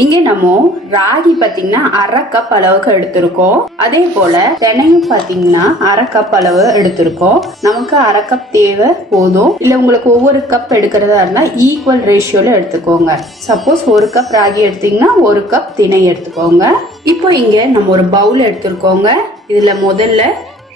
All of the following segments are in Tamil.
இங்க நம்ம ராகி பாத்தீங்கன்னா அரை கப் அளவுக்கு எடுத்திருக்கோம். அதே போல தினையும் பாத்தீங்கன்னா அரை கப் அளவு எடுத்திருக்கோம். நமக்கு அரை கப் தேவை போதும். இல்ல உங்களுக்கு ஒவ்வொரு கப் எடுக்கிறதா இருந்தா ஈக்குவல் ரேஷியோல எடுத்துக்கோங்க. சப்போஸ் ஒரு கப் ராகி எடுத்தீங்கன்னா ஒரு கப் திணை எடுத்துக்கோங்க. இப்போ இங்க நம்ம ஒரு பவுல் எடுத்திருக்கோங்க. இதுல முதல்ல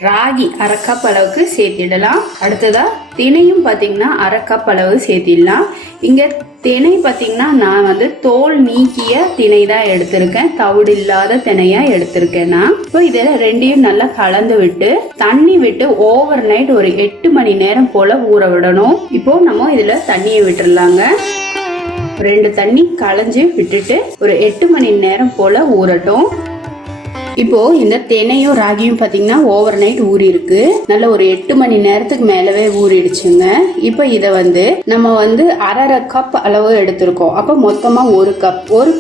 ராகி அரை கப் அளவுக்கு சேர்த்திடலாம். அடுத்ததா திணையும் பாத்தீங்கன்னா அரை கப் அளவு சேர்த்திடலாம். இங்க திணை பாத்தீங்கன்னா நான் வந்து தோல் நீக்கிய திணை தான் எடுத்திருக்கேன். தவிடு இல்லாத திணையா எடுத்திருக்கேன் நான். இப்போ இதில் ரெண்டையும் நல்லா கலந்து விட்டு தண்ணி விட்டு ஓவர் நைட் ஒரு 8 மணி நேரம் போல ஊற விடணும். இப்போ நம்ம இதுல தண்ணியை விட்டுடலாங்க. 2 தண்ணி களைஞ்சு விட்டுட்டு ஒரு 8 மணி நேரம் போல ஊறட்டும். இப்போ இந்த தினையும் ராகியும் பாத்தீங்கன்னா ஓவர் நைட் ஊறி இருக்கு. நல்ல ஒரு 8 மணி நேரத்துக்கு மேலவே ஊறிடுச்சுங்க. இப்போ இதை வந்து நம்ம வந்து அரை கப் அளவு எடுத்திருக்கோம். அப்ப மொத்தமா ஒரு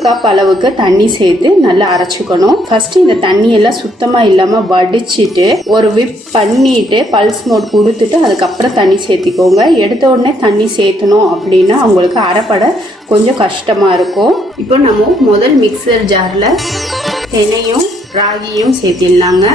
கப் அளவுக்கு தண்ணி சேர்த்து நல்லா அரைச்சுக்கணும். ஃபர்ஸ்ட் இந்த தண்ணி எல்லாம் சுத்தமா இல்லாம வடிச்சிட்டு ஒரு விப் பண்ணிட்டு பல்ஸ் மோட் கொடுத்துட்டு அதுக்கப்புறம் தண்ணி சேர்த்திக்கோங்க. எடுத்த உடனே தண்ணி சேர்த்தணும் அப்படின்னா உங்களுக்கு அரைப்பட கொஞ்சம் கஷ்டமா இருக்கும். இப்போ நம்ம முதல் மிக்சர் ஜார்ல தினையும் ராகியும் சேர்த்திடலாங்க.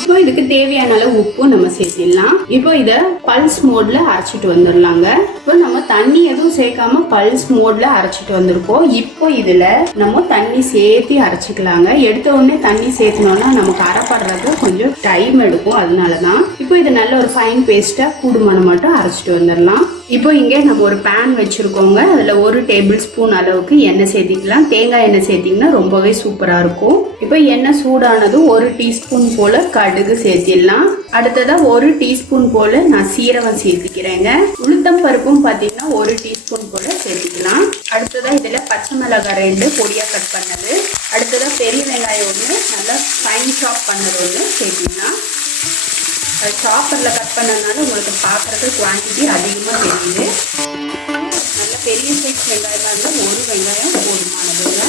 இப்போ இதுக்கு தேவையான அளவு உப்பு நம்ம சேர்த்திடலாம். இப்போ இத பல்ஸ் மோட்ல அரைச்சிட்டு வந்துடலாங்க. இப்போ நம்ம தண்ணி எதுவும் சேர்க்காம பல்ஸ் மோட்ல அரைச்சிட்டு வந்திருக்கோம். இப்போ இதுல நம்ம தண்ணி சேர்த்து அரைச்சிக்கலாங்க. எடுத்த உடனே தண்ணி சேர்த்தனோம்னா நமக்கு அரைப்படுறது கொஞ்சம் டைம் எடுக்கும். அதனாலதான் இப்போ இது நல்ல ஒரு ஃபைன் பேஸ்டா கூடுமானம் மட்டும் அரைச்சிட்டு வந்துடலாம். இப்போ இங்கே நம்ம ஒரு பேன் வச்சிருக்கோங்க. அதுல 1 டேபிள் ஸ்பூன் அளவுக்கு எண்ணெய் சேர்த்திக்கலாம். தேங்காய் எண்ணெய் சேர்த்திங்கன்னா ரொம்பவே சூப்பரா இருக்கும். இப்போ எண்ணெய் சூடானதும் 1 டீஸ்பூன் போல கடுகு சேர்த்திடலாம். அடுத்ததா 1 டீஸ்பூன் போல நான் சீரகம் சேர்த்துக்கிறேங்க. உளுத்தம் பருப்பும் பாத்தீங்கன்னா 1 டீஸ்பூன் போல சேர்த்துக்கலாம். அடுத்ததா இதுல பச்சை மிளகாய் 2 பொடியா கட் பண்ணது. அடுத்ததா பெரிய வெங்காயம் 1 நல்லா ஃபைன் சாப் பண்ணது 1 சேர்த்திக்கலாம். சாப்பரில் கட் பண்ணனால உங்களுக்கு பார்க்குறது குவான்டிட்டி அதிகமாக தெரியுது. நல்ல பெரிய சைஸ் வெங்காயமாக இருந்தால் 1 வெங்காயம் போதுமானதுங்க.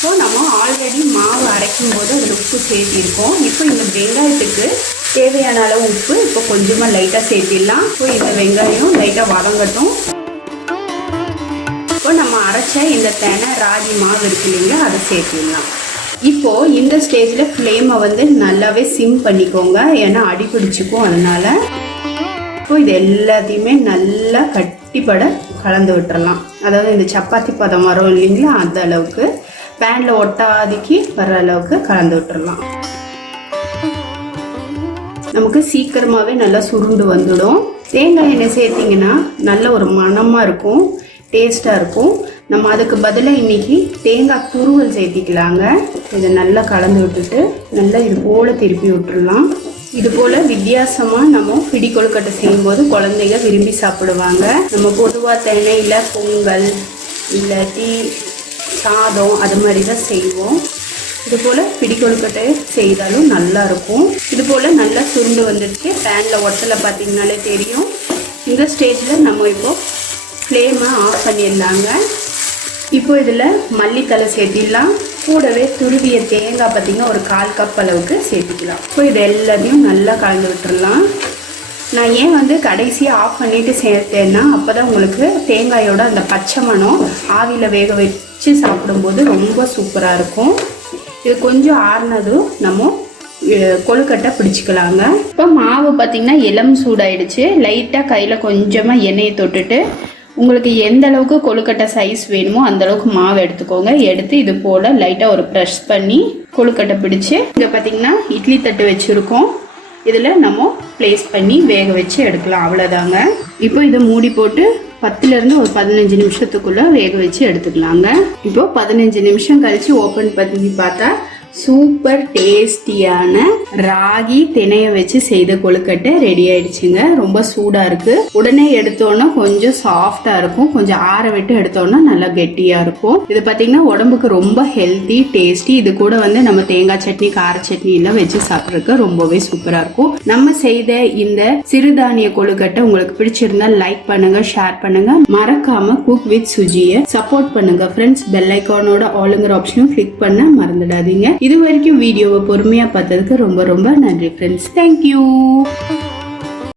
ஸோ நம்ம ஆல்ரெடி மாவு அரைக்கும் போது அதில் உப்பு சேர்த்திருக்கோம். இப்போ இந்த வெங்காயத்துக்கு தேவையான அளவு உப்பு இப்போ கொஞ்சமாக லைட்டாக சேர்த்திடலாம். இப்போ இந்த வெங்காயம் லைட்டாக வதங்கட்டும். இப்போ நம்ம அரைச்ச இந்த தினை ராகி மாவு இருக்கு இல்லைங்களா, அதை சேர்த்திடலாம். இப்போ இந்த ஸ்டேஜ்ல ஃப்ளேமை வந்து நல்லாவே சிம் பண்ணிக்கோங்க, ஏன்னா அடி பிடிச்சிக்கும். அதனால இப்போ இது எல்லாத்தையுமே நல்லா கட்டிப்பட கலந்து விட்டுறலாம். அதாவது இந்த சப்பாத்தி பதம் வரும் இல்லைங்களா, அந்த அளவுக்கு பேன்ல ஒட்டாதிக்கு வர்ற அளவுக்கு கலந்து விட்டுறலாம். நமக்கு சீக்கிரமாவே நல்லா சுருண்டு வந்துடும். தேங்காய் எண்ணெய் சேர்த்திங்கன்னா நல்ல ஒரு மணமா இருக்கும், டேஸ்டா இருக்கும். நம்ம அதுக்கு பதிலாக இன்னைக்கு தேங்காய் துருவல் சேர்த்திக்கலாங்க. இதை நல்லா கலந்து விட்டுட்டு நல்லா இது போல திருப்பி விட்டுடலாம். இது போல வித்தியாசமா நம்ம பிடி கொழுக்கட்டை செய்யும்போது குழந்தைங்க விரும்பி சாப்பிடுவாங்க. நம்ம பொதுவாக தினையில பொங்கல் இல்லாட்டி சாதம் அது மாதிரி தான் செய்வோம். இது போல பிடி கொழுக்கட்டை செய்தாலும் நல்லா இருக்கும். இது போல நல்லா சுருண்டு வந்துடுச்சு. பேன்ல ஒட்டலை பார்த்தீங்கன்னாலே தெரியும். இந்த ஸ்டேஜில் நம்ம இப்போ ஃப்ளேமை ஆஃப் பண்ணிடலாங்க. இப்போ இதில் மல்லித்தலை சேர்த்திடலாம். கூடவே துருவிய தேங்காய் பார்த்தீங்கன்னா ஒரு 1/4 கப் அளவுக்கு சேர்த்துக்கலாம். இப்போ இது எல்லாத்தையும் நல்லா கலந்து விட்டுடலாம். நான் ஏன் வந்து கடைசியாக ஆஃப் பண்ணிட்டு சேர்த்தேன்னா அப்போ தான் உங்களுக்கு தேங்காயோட அந்த பச்சை மணம் ஆவியில் வேக வச்சு சாப்பிடும்போது ரொம்ப சூப்பராக இருக்கும். இது கொஞ்சம் ஆறுனதும் நம்ம கொழுக்கட்டை பிடிச்சிக்கலாங்க. இப்போ மாவு பார்த்தீங்கன்னா இளம் சூடாயிடுச்சு. லைட்டாக கையில் கொஞ்சமாக எண்ணெயை தொட்டுட்டு உங்களுக்கு எந்த அளவுக்கு கொழுக்கட்டை சைஸ் வேணுமோ அந்த அளவுக்கு மாவு எடுத்துக்கோங்க. எடுத்து இது போல லைட்டாக ஒரு ப்ரெஷ் பண்ணி கொழுக்கட்டை பிடிச்சு இங்கே பார்த்தீங்கன்னா இட்லி தட்டு வச்சுருக்கோம். இதில் நம்ம ப்ளேஸ் பண்ணி வேக வச்சு எடுக்கலாம். அவ்வளோதாங்க. இப்போ இதை மூடி போட்டு 10லேருந்து ஒரு 15 நிமிஷத்துக்குள்ளே வேக வச்சு எடுத்துக்கலாங்க. இப்போ 15 நிமிஷம் கழித்து ஓப்பன் பண்ணி பார்த்தா சூப்பர் டேஸ்டியான ராகி திணைய வச்சு செய்த கொழுக்கட்டை ரெடி ஆயிடுச்சுங்க. ரொம்ப சூடா இருக்கு. உடனே எடுத்தோன்னா கொஞ்சம் சாஃப்டா இருக்கும். கொஞ்சம் ஆற விட்டு எடுத்தோன்னா நல்லா கெட்டியா இருக்கும். இது பாத்தீங்கன்னா உடம்புக்கு ரொம்ப ஹெல்த்தி, டேஸ்டி. இது கூட வந்து நம்ம தேங்காய் சட்னி, கார சட்னி எல்லாம் வச்சு சாப்பிட்றதுக்கு ரொம்பவே சூப்பரா இருக்கும். நம்ம செய்த இந்த சிறுதானிய கொழுக்கட்டை உங்களுக்கு பிடிச்சிருந்தா லைக் பண்ணுங்க, ஷேர் பண்ணுங்க. மறக்காம குக் வித் சுஜியை சப்போர்ட் பண்ணுங்க ஃப்ரெண்ட்ஸ். பெல் ஐக்கானோட ஆளுங்கிற ஆப்ஷனும் கிளிக் பண்ண மறந்துடாதீங்க. இது வரைக்கும் வீடியோவை பொறுமையா பார்த்ததுக்கு ரொம்ப ரொம்ப நன்றி ஃப்ரெண்ட்ஸ். தேங்க்யூ.